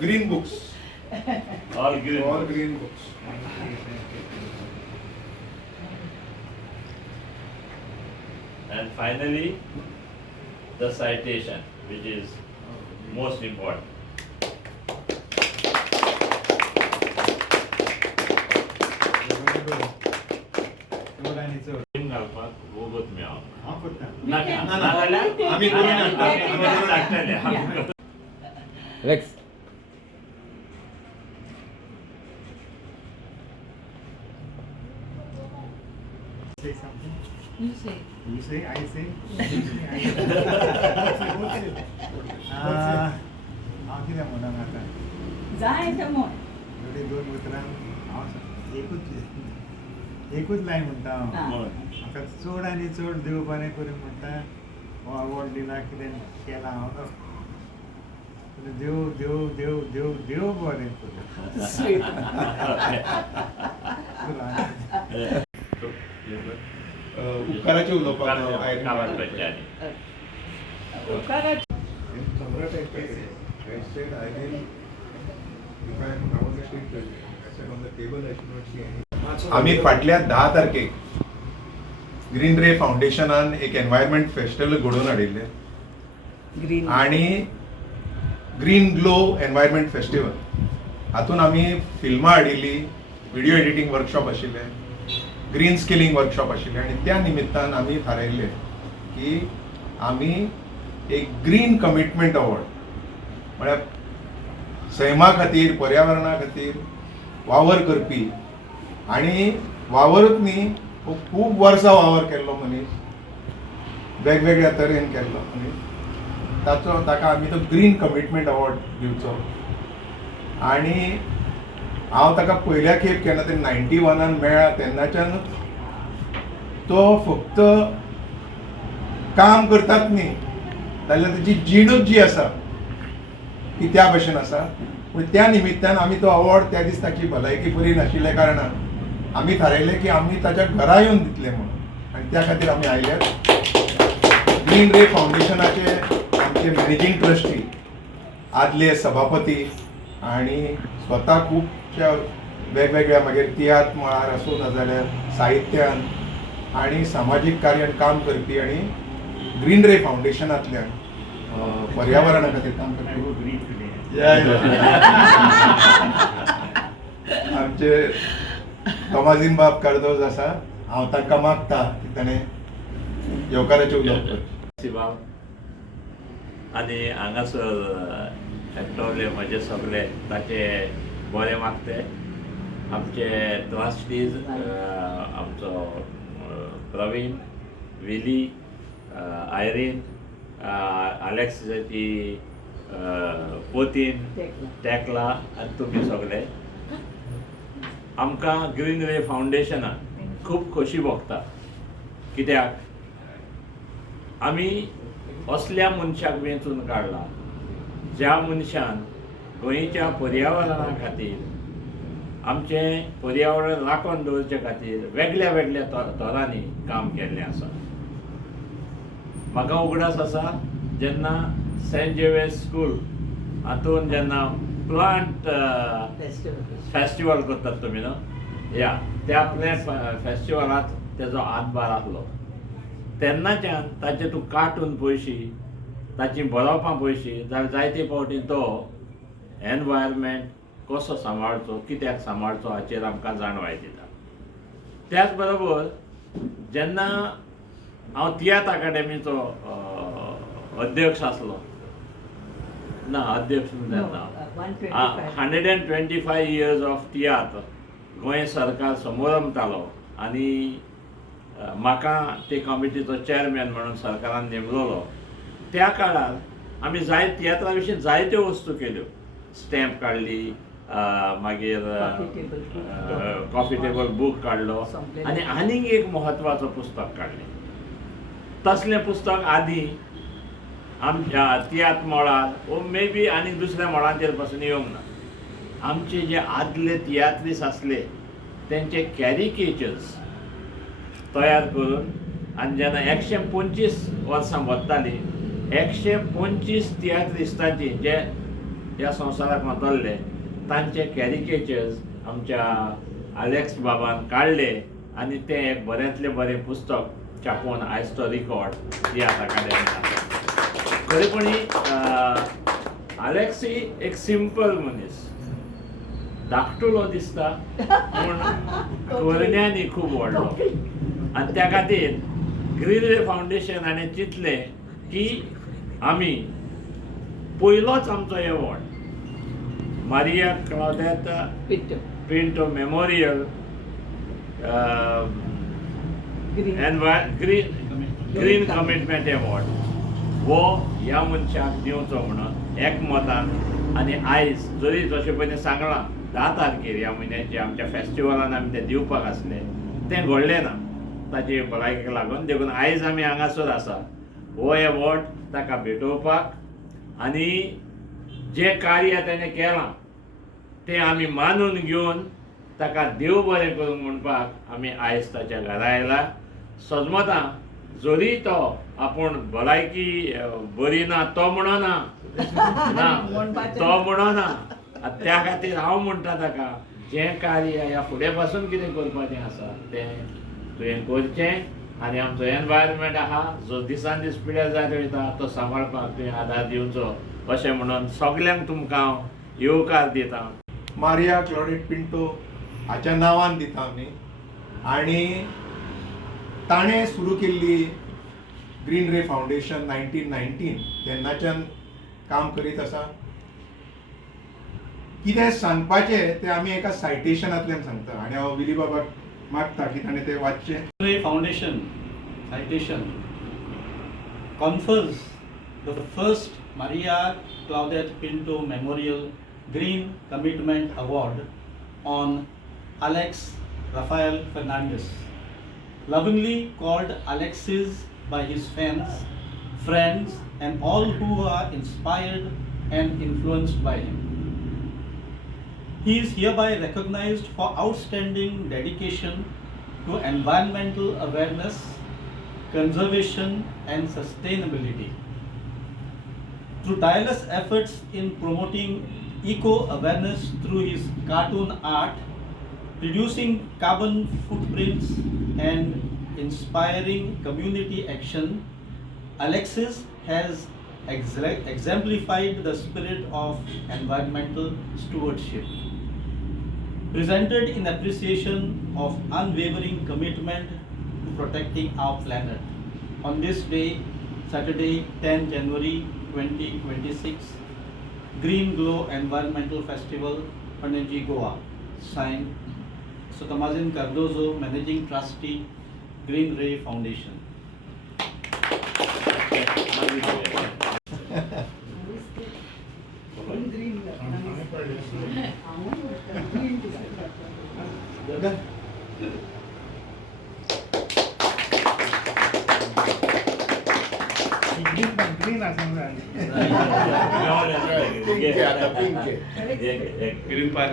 green books. All green. All green books. And finally, the citation, which is most important. घालपाक वगत मेळप नाका नाजाल्यार आमी करून धाडटले. Rex. Say something. You say. You say, I say. हांव कितें म्हणून आतां जाय तें म्हण. एवढे दोन उतरां हांव एकूच लायन म्हणटा हांव. म्हाका चड आनी चड देव बरें करूं म्हणटा हो अवॉर्ड दिला कितें केलां हांव देव देव देव देव देव बरें करूं. Sweet. उपकाराचे उलोवपाक उपकाराचे. I said I will, if I am now the state president, I said on the table I should not see any. आम्ही फाटल्या 10 तारखेक ग्रीन रे फाउंडेशनान एक एनवायरमेंट फेस्टिवल घडोवन हाडिल्ले Green. आणि ग्रीन ग्लो एनवायरमेंट फेस्टिवल हातून आमी फिल्मां हाडिल्ली, व्हिडिओ एडिटींग वर्कशॉप आशिल्ले, ग्रीन स्किलिंग वर्कशॉप आशिल्ले आणि त्या निमित्तान आमी थारायल्ले की आमी एक ग्रीन कमिटमेंट अवॉर्ड म्हळ्यार सैमा खातीर पर्यावरणा खातीर वावर करपी आणि वावरूच न्ही खूब वर्सां वावर केल्लो मनीस वेगवेगळ्या तरेन केल्लो मनीस ताका आमी तो ग्रीन कमिटमेंट अवॉर्ड दिवचो. आणि हांव ताका पयल्या खेप केन्ना ते 91 मेळ्ळा तेन्नाच्यान तो फक्त काम करतात न्ही जाल्यार ताची जीणूच जी आसा ती त्या भशेन आसा. पूण त्या निमित्तान आमी तो अवॉर्ड त्या दीस ताची भलायकी बरी नाशिल्ल्या कारणान आमी थारायलें की आमी ताच्या घरा येवन दितले म्हणून. आनी त्या खातीर आमी आयल्यात. ग्रीन रे फाउंडेशनाचे आमचे मॅनेजिंग ट्रस्टी, आदले सभापती आणि स्वता खुबश्या वेगवेगळ्या मागीर तियात्र मळार आसूं नाजाल्यार साहित्यान आणि सामाजीक कार्यान काम करपी आणि ग्रीन रे फाउंडेशनांतल्यान पर्यावरणा खातीर काम करपी आमचे तोमाजीन बाब कार्दोज आसा. हांव तांकां मागता की ताणें येवकाराचें उलोवप करचें. आणि हांगासर एकटवले म्हजे सगळे ताचे बरे मागते. आमचे ट्रस्टीज आमचो प्रवीण, विली, आयरीन, अलेक्साची पोतीन, टॅकला आनी तुमी सगळे आमकां ग्रीन रे फाउंडेशनान खूब खोशी भोगता. कित्याक आमी असल्या मनशाक वेंचून काडला ज्या मनशान गोंयच्या पर्यावरणा खातीर आमचें पर्यावरण राखून दवरचे खातीर वेगळ्या वेगळ्या तरांनी काम केल्लें आसा. म्हाका उगडास आसा जेन्ना सेंट झेवियर्स स्कूल हातून जेन्ना प्लांट फेस्टिवल करतात तुमी न्हू, या त्या प्लांट फेस्टिवलांत तेजो हातभार आसलो. तेन्नाच्यान ताचे तूं कार्टून पळयशी, ताची बरोवपां पळयशी जाल्यार जायते फावटी तो एनवायरमेंट कसो सांबाळचो, कित्याक सांबाळचो हाचेर आमकां जाणवाय दिता. त्याच बरोबर जेन्ना हांव तियात्र अकादेमीचो अध्यक्ष आसलो, ना अध्यक्ष तेन्ना 125 years ऑफ तियात्र गोंय सरकार समोर रमतालो आनी म्हाका ते कमिटीचो चेअरमॅन म्हणून सरकारान नेमलोलो. त्या काळार आमी जाय तियात्रा विशीं जायत्यो वस्तू केल्यो. स्टॅम्प काडली, मागीर कॉफी टेबल बूक काडलो आनी आनीक एक म्हत्वाचो पुस्तक काडलें. तसलें पुस्तक आदीं आमच्या तियात्र मळार वो मे बी आनी दुसऱ्या मळांचेर पासून येवंक ना. आमचे जे आदले तियात्रीस आसले तेंचे कॅरिकेचर्स तयार करून आनी जेन्ना 125 वर्सां वतालीं 125 तियात्रिस्टांची जे ह्या संवसाराक वतल्ले तांचे कॅरिकेचर्स आमच्या अलेक्स बाबान काडले आनी तें एक बऱ्यांतलें बरें पुस्तक छापून आयज तो रिकॉर्ड ह्या अकादेमीन आसा. खरेपणी अलेक्स ही एक सिंपल मनीस, धाकटुलो दिसता पूण करण्यांनी खूब व्हडलो. आनी त्या खातीर ग्रीन रे फावंडेशन हाणें चिंतलें की आमी पयलोच आमचो award Maria Claudette Pitto Pinto memorial green green commitment award हो ह्या मनशाक दिवचो म्हणून एकमतान. आनी आयज जरी जशें पयलीं सांगलां 10 तारखेर ह्या म्हयन्याचे आमच्या फेस्टिवलान आमी तें दिवपाक आसलें तें घडलें ना ताचे भलायकेक लागून. देखून आयज आमी हांगासर आसा हो एवॉर्ड ताका भेटोवपाक आनी जें कार्य तेणें केलां तें आमी मानून घेवन ताका देव बरें करूं म्हणपाक आमी आयज ताच्या घरा आयला. सजमतां जरी तो आपूण भलायकी बरी ना तो म्हणना तो म्हणना. त्या खातीर हांव म्हणटा ताका जें कार्य ह्या फुडें पासून कितें करपाचें आसा तें तुवें करचें आनी आमचो एनवायरमेंट आहा जो दिसान दीस पिड्यार जायत वयता तो सांबाळपाक तुवें आदार दिवचो अशें म्हणून सगल्यांक तुमकां हांव येवकार दितां. मारिया क्लॉडेट पिंटो हाच्या नांवान दिता आमी. आनी ताणें सुरू केल्ली ग्रीन रे फावंडेशन 1919 तेन्नाच्यान काम करीत आसा. कितें सांगपाचें तें आमी एका सायटेशनांतल्यान सांगता आनी हांव विली बाबाक मागता की ताणें तें वाचचें. Green Foundation citation confers the first Maria Claudette Pinto Memorial Green Commitment Award on Alex Rafael Fernandez, lovingly called Alexis by his fans, friends, and all who are inspired and influenced by him. He is hereby recognized for outstanding dedication to environmental awareness, conservation, and sustainability. Through tireless efforts in promoting eco-awareness through his cartoon art, reducing carbon footprints, and inspiring community action, Alexis has exemplified the spirit of environmental stewardship. Presented in appreciation of unwavering commitment to protecting our planet. On this day, Saturday, 10 January 2026, Green Glow Environmental Festival, Panaji, Goa. Signed, Sotomazin Cardozo, Managing Trustee, Green Ray Foundation. Green आसूंक जाय. Pink आहे आता, pink आहे. Green पान